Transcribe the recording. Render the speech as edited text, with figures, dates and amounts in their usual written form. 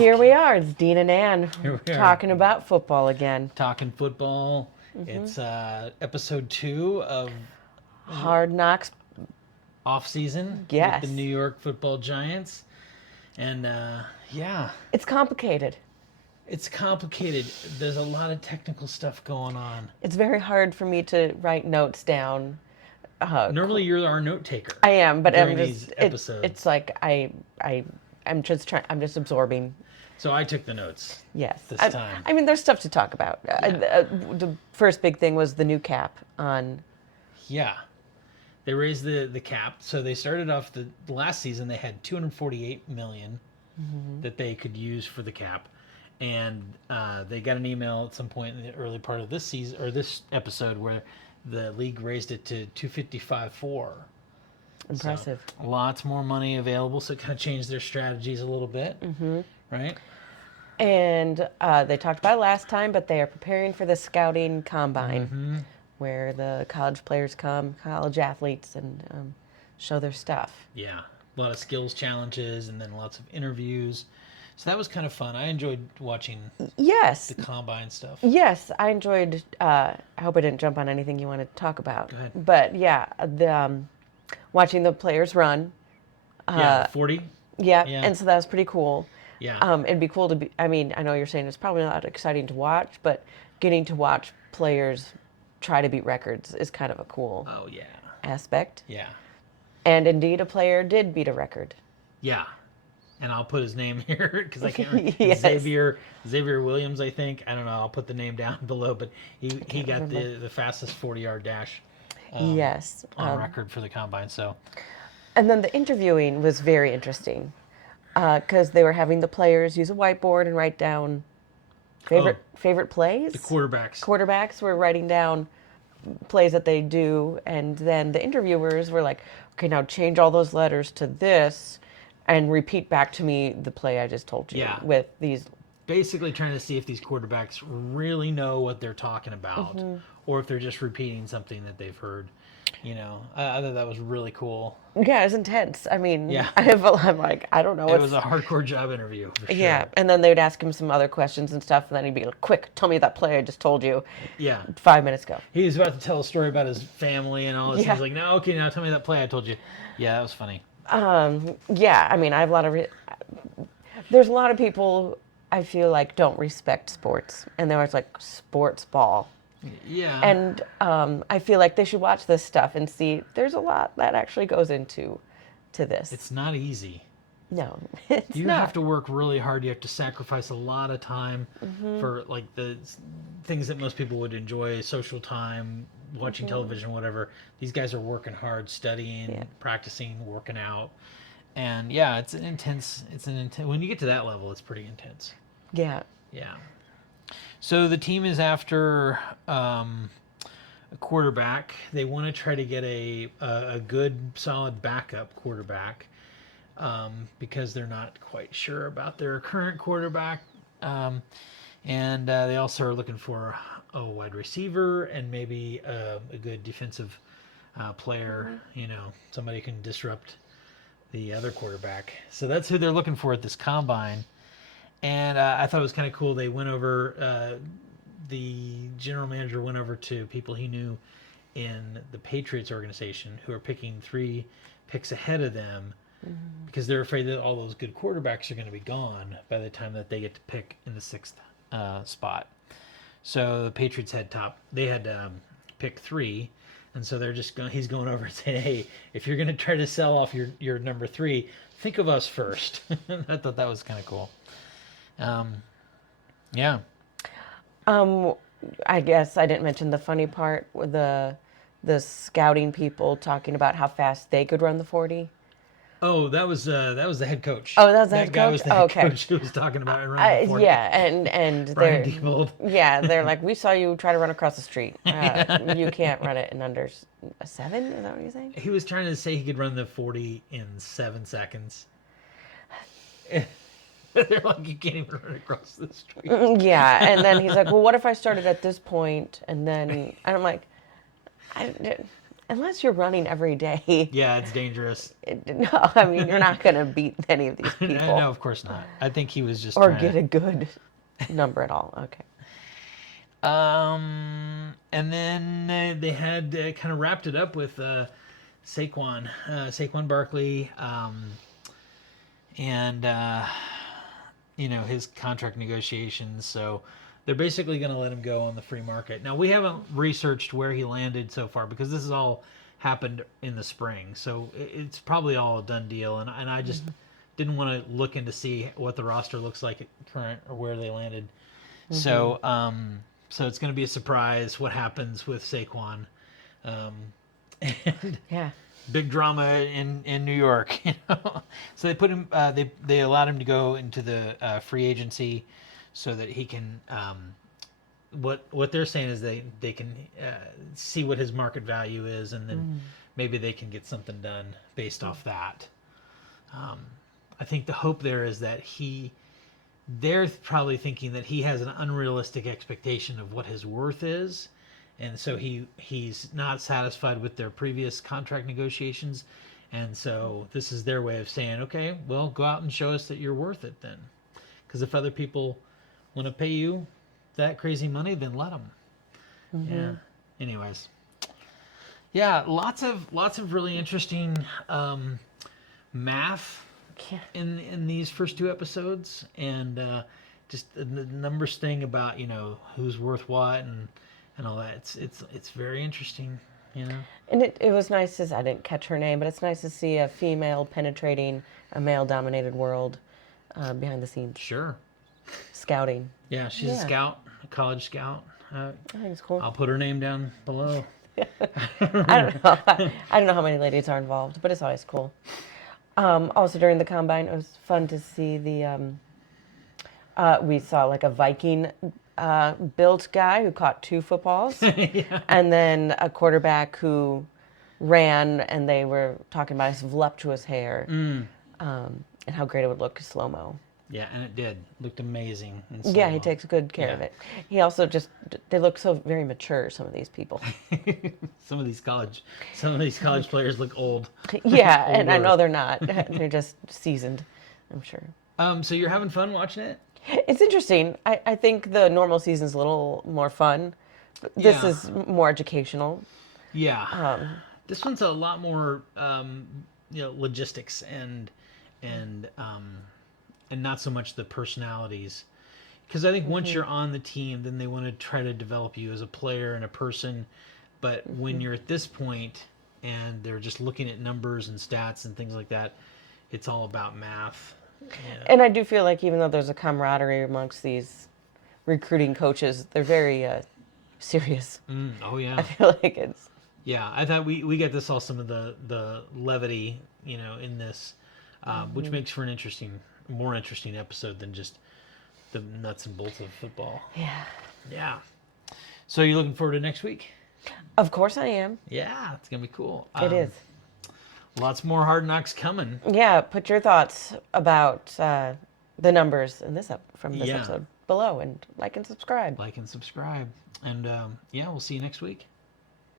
Here we are. It's Dean and Ann Here we are. talking about football again. Talking football. It's episode 2 of Hard Knocks. off season Yes. with the New York Football Giants. And yeah, It's complicated. it's complicated. There's a lot of technical stuff going on. It's very hard for me to write notes down. Normally you're our note taker. I am, but I'm during just these episodes. it's like I'm just trying. I'm just absorbing. So I took the notes. Yes. This time. I mean, there's stuff to talk about. The first big thing was the new cap on. Yeah. They raised the cap. So they started off the last season they had 248 million that they could use for the cap. And they got an email at some point in the early part of this season or this episode where the league raised it to 255.4. Impressive. So, lots more money available, so it kind of changed their strategies a little bit, right? And they talked about it last time, but they are preparing for the scouting combine, where the college players come, college athletes, and show their stuff. Yeah, a lot of skills challenges, and then lots of interviews. So that was kind of fun. I enjoyed watching Yes. the combine stuff. Yes, I enjoyed. I hope I didn't jump on anything you want to talk about. Go ahead. But yeah, the watching the players run. Yeah, 40. Yeah, Yeah. and so that was pretty cool. Yeah, It'd be cool to be. I mean, I know you're saying it's probably not exciting to watch, but getting to watch players try to beat records is kind of a cool oh yeah, aspect. yeah, And indeed, a player did beat a record. yeah. And I'll put his name here because I can't remember. Yes. Xavier Williams, I think. I don't know. I'll put the name down below, but he got the fastest 40-yard dash. Yes. On record for the combine. So And then the interviewing was very interesting because they were having the players use a whiteboard and write down favorite plays. the quarterbacks. Quarterbacks were writing down plays that they do, and then the interviewers were like, "Okay, now change all those letters to this, and repeat back to me the play I just told you." Yeah. With these, Basically trying to see if these quarterbacks really know what they're talking about, or if they're just repeating something that they've heard. You know, I thought that was really cool. yeah, it was intense. I mean, Yeah. I'm like, I don't know. It was a hardcore job interview. For sure. Yeah, and then they'd ask him some other questions and stuff, and then he'd be like, "Quick, tell me that play I just told you Yeah. 5 minutes ago." He was about to tell a story about his family and all this. Yeah. He's like, "No, okay, now tell me that play I told you." Yeah, that was funny. Yeah, I mean, I have a lot of. There's a lot of people I feel like don't respect sports, and they're always like sports ball, Yeah. and I feel like they should watch this stuff and see. There's a lot that actually goes into this. It's not easy. No, it's You not. have to work really hard. You have to sacrifice a lot of time for like the things that most people would enjoy, social time, watching television, whatever. These guys are working hard, studying, Yeah. practicing, working out. And yeah, it's an intense when you get to that level, it's pretty intense. Yeah. Yeah. So the team is after a quarterback. They want to try to get a good, solid backup quarterback because they're not quite sure about their current quarterback. And they also are looking for a wide receiver and maybe a good defensive player. You know, somebody who can disrupt the other quarterback. So that's who they're looking for at this combine. And I thought it was kind of cool. They went over, the general manager went over to people he knew in the Patriots organization who are picking 3 picks ahead of them because they're afraid that all those good quarterbacks are going to be gone by the time that they get to pick in the 6th spot. So the Patriots had pick 3. And so they're just he's going over and saying, "Hey, if you're going to try to sell off your number 3, think of us first." I thought that was kind of cool. Yeah. I guess I didn't mention the funny part with the scouting people talking about how fast they could run the 40. Oh, that was the head coach. Oh, that was the head That guy coach? was the head Okay. coach who was talking about it running the 40. Yeah, and Brian they're Diebold. yeah, they're like, "We saw you try to run across the street. You can't run it in under a 7." Is that what you're saying? He was trying to say he could run the 40 in 7 seconds. They're like, "You can't even run across the street." Yeah, and then he's like, "Well, what if I started at this point?" And I'm like, unless you're running every day. Yeah, it's dangerous. No, I mean, you're not going to beat any of these people. No, of course not. I think he was just or trying get a good number at all. Okay. And then they had kind of wrapped it up with Saquon Barkley, and his contract negotiations. So they're basically going to let him go on the free market. Now we haven't researched where he landed so far because this has all happened in the spring. So it's probably all a done deal. And I just didn't want to look in to see what the roster looks like at current or where they landed. So so it's going to be a surprise what happens with Saquon. And Yeah. big drama in New York. So they put him. They allowed him to go into the free agency, so that he can. What they're saying is they can see what his market value is, and then maybe they can get something done based off that. I think the hope there is that they're probably thinking that he has an unrealistic expectation of what his worth is, and so he's not satisfied with their previous contract negotiations, and so this is their way of saying, okay, well, go out and show us that you're worth it then, because if other people want to pay you that crazy money, then let them. Yeah. Anyways, yeah, lots of really interesting math in these first two episodes, and just the numbers thing about who's worth what and all that. It's very interesting. And it was nice to, I didn't catch her name, but it's nice to see a female penetrating a male-dominated world behind the scenes. Sure. Scouting. Yeah, she's a scout, a college scout. I think it's cool. I'll put her name down below. I don't know. I don't know how many ladies are involved, but it's always cool. Also during the combine, it was fun to see we saw like a Viking built guy who caught 2 footballs, and then a quarterback who ran, and they were talking about his voluptuous hair and how great it would look slow-mo. Yeah, and it did. Looked amazing. Yeah, he takes good care of it. He also they look so very mature, some of these people. Some of these college players look old. Yeah, and I know they're not. They're just seasoned, I'm sure. So you're having fun watching it? It's interesting. I think the normal season's a little more fun. This is more educational. Yeah. This one's a lot more, logistics and not so much the personalities. Because I think once you're on the team, then they want to try to develop you as a player and a person. But when you're at this point and they're just looking at numbers and stats and things like that, it's all about math. Yeah. And I do feel like even though there's a camaraderie amongst these recruiting coaches, they're very serious. Oh, yeah. I feel like it's... Yeah, I thought we got to saw some of the levity, in this, which makes for an more interesting episode than just the nuts and bolts of football. Yeah. Yeah. So you're looking forward to next week? Of course I am. Yeah, it's going to be cool. It is. Lots more Hard Knocks coming. Yeah, put your thoughts about the numbers in from this episode below, and like and subscribe. Like and subscribe. And, we'll see you next week.